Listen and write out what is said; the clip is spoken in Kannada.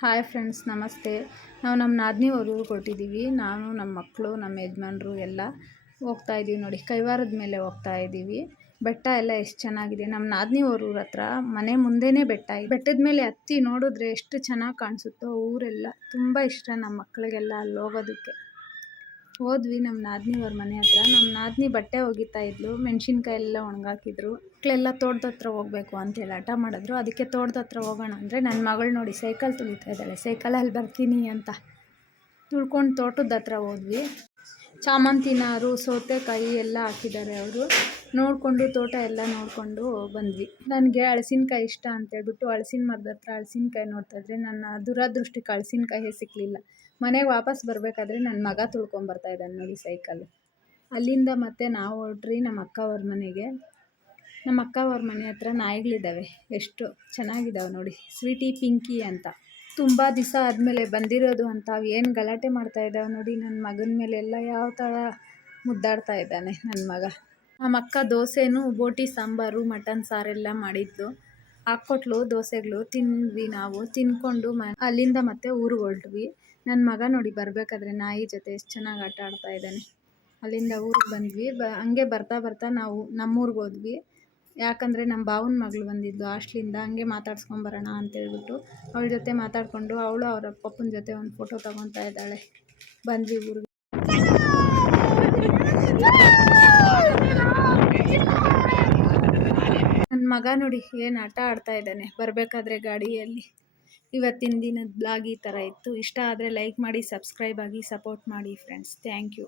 ಹಾಯ್ ಫ್ರೆಂಡ್ಸ್, ನಮಸ್ತೆ. ನಾವು ನಮ್ಮ ನಾದಿನಿ ಊರಿಗೆ ಹೊರಟಿದ್ದೀವಿ. ನಾನು, ನಮ್ಮ ಮಕ್ಕಳು, ನಮ್ಮ ಯಜಮಾನ್ರು ಎಲ್ಲ ಹೋಗ್ತಾಯಿದ್ದೀವಿ ನೋಡಿ. ಕೈವಾರದ ಮೇಲೆ ಹೋಗ್ತಾಯಿದ್ದೀವಿ. ಬೆಟ್ಟ ಎಲ್ಲ ಎಷ್ಟು ಚೆನ್ನಾಗಿದೆ. ನಮ್ಮ ನಾದಿನಿ ಊರ ಹತ್ರ ಮನೆ ಮುಂದೆನೇ ಬೆಟ್ಟ ಇದೆ. ಬೆಟ್ಟದ ಮೇಲೆ ಹತ್ತಿ ನೋಡಿದ್ರೆ ಎಷ್ಟು ಚೆನ್ನಾಗಿ ಕಾಣಿಸುತ್ತೋ ಊರೆಲ್ಲ. ತುಂಬ ಇಷ್ಟ ನಮ್ಮ ಮಕ್ಕಳಿಗೆಲ್ಲ ಅಲ್ಲಿ ಹೋಗೋದಕ್ಕೆ. ಹೋದ್ವಿ ನಮ್ಮ ನಾದಿನಿ ಅವ್ರ ಮನೆ ಹತ್ರ. ನಮ್ಮ ನಾದಿನಿ ಬಟ್ಟೆ ಒಗಿತಾ ಇದ್ಲು. ಮೆಣಸಿನ್ಕಾಯಿ ಎಲ್ಲ ಒಣಗಾಕಿದ್ರು. ಮಕ್ಕಳೆಲ್ಲ ತೋಟದ ಹತ್ರ ಹೋಗ್ಬೇಕು ಅಂತೇಳಿ ಹಠ ಮಾಡಿದ್ರು. ಅದಕ್ಕೆ ತೋಟದ ಹತ್ರ ಹೋಗೋಣ ಅಂದರೆ ನನ್ನ ಮಗಳು ನೋಡಿ ಸೈಕಲ್ ತುಳಿತಾ ಇದ್ದಾಳೆ. ಸೈಕಲಲ್ಲಿ ಬರ್ತೀನಿ ಅಂತ ತುಳ್ಕೊಂಡು ತೋಟದ ಹತ್ರ ಹೋದ್ವಿ. ಚಾಮಂತಿ ನಾರು, ಸೌತೆಕಾಯಿ ಎಲ್ಲ ಹಾಕಿದ್ದಾರೆ ಅವರು. ನೋಡಿಕೊಂಡು ತೋಟ ಎಲ್ಲ ನೋಡಿಕೊಂಡು ಬಂದ್ವಿ. ನನಗೆ ಹಲಸಿನಕಾಯಿ ಇಷ್ಟ ಅಂತೇಳ್ಬಿಟ್ಟು ಹಲಸಿನ ಮರದ ಹತ್ರ ಹಲಸಿನಕಾಯಿ ನೋಡ್ತಾಯಿದ್ರೆ ನನ್ನ ದುರದೃಷ್ಟಕ್ಕೆ ಹಲಸಿನಕಾಯೇ ಸಿಕ್ಕಲಿಲ್ಲ. ಮನೆಗೆ ವಾಪಸ್ ಬರಬೇಕಾದ್ರೆ ನನ್ನ ಮಗ ತುಳ್ಕೊಂಬರ್ತಾ ಇದ್ದಾನೆ ನೋಡಿ ಸೈಕಲ್ಲು. ಅಲ್ಲಿಂದ ಮತ್ತೆ ನಾವು ಹೊರಟ್ರಿ ನಮ್ಮ ಅಕ್ಕ ಅವ್ರ ಮನೆಗೆ. ನಮ್ಮ ಅಕ್ಕ ಅವ್ರ ಮನೆ ಹತ್ರ ನಾಯಿಗಳಿದ್ದಾವೆ. ಎಷ್ಟು ಚೆನ್ನಾಗಿದ್ದಾವೆ ನೋಡಿ. ಸ್ವೀಟಿ, ಪಿಂಕಿ ಅಂತ. ತುಂಬ ದಿವಸ ಆದಮೇಲೆ ಬಂದಿರೋದು ಅಂತ ಅವು ಏನು ಗಲಾಟೆ ಮಾಡ್ತಾ ಇದ್ದಾವೆ ನೋಡಿ. ನನ್ನ ಮಗನ ಮೇಲೆಲ್ಲ ಯಾವ ಥರ ಮುದ್ದಾಡ್ತಾ ಇದ್ದಾನೆ ನನ್ನ ಮಗ. ನಮ್ಮ ಅಕ್ಕ ದೋಸೆನೂ, ಬೋಟಿ ಸಾಂಬಾರು, ಮಟನ್ ಸಾರೆಲ್ಲ ಮಾಡಿದ್ದು ಹಾಕ್ಕೊಟ್ಲು. ದೋಸೆಗಳು ತಿಂದ್ವಿ. ನಾವು ತಿಂದ್ಕೊಂಡು ಅಲ್ಲಿಂದ ಮತ್ತೆ ಊರಿಗೆ ಹೊರಟ್ವಿ. ನನ್ನ ಮಗ ನೋಡಿ ಬರಬೇಕಾದ್ರೆ ನಾಯಿ ಜೊತೆ ಎಷ್ಟು ಚೆನ್ನಾಗಿ ಆಟ ಆಡ್ತಾ ಇದ್ದಾನೆ. ಅಲ್ಲಿಂದ ಊರಿಗೆ ಬಂದ್ವಿ. ಹಂಗೆ ಬರ್ತಾ ಬರ್ತಾ ನಾವು ನಮ್ಮೂರಿಗೆ ಹೋದ್ವಿ. ಯಾಕಂದರೆ ನಮ್ಮ ಭಾವನ ಮಗಳು ಬಂದಿದ್ದು ಹಾಸ್ಟ್ಲಿಂದ. ಹಂಗೆ ಮಾತಾಡ್ಸ್ಕೊಂಬರೋಣ ಅಂತೇಳ್ಬಿಟ್ಟು ಅವಳ ಜೊತೆ ಮಾತಾಡಿಕೊಂಡು ಅವಳು ಅವರ ಪಪ್ಪನ ಜೊತೆ ಒಂದು ಫೋಟೋ ತೊಗೊತಾ ಇದ್ದಾಳೆ. ಬಂದ್ವಿ ಊರಿಗೆ. ನನ್ನ ಮಗ ನೋಡಿ ಏನು ಆಟ ಆಡ್ತಾ ಇದ್ದಾನೆ ಬರಬೇಕಾದ್ರೆ ಗಾಡಿಯಲ್ಲಿ. ಇವತ್ತಿನ ದಿನದ ಬ್ಲಾಗ್ ಈ ಥರ ಇತ್ತು. ಇಷ್ಟ ಆದರೆ ಲೈಕ್ ಮಾಡಿ, ಸಬ್ಸ್ಕ್ರೈಬ್ ಆಗಿ, ಸಪೋರ್ಟ್ ಮಾಡಿ ಫ್ರೆಂಡ್ಸ್. Thank you.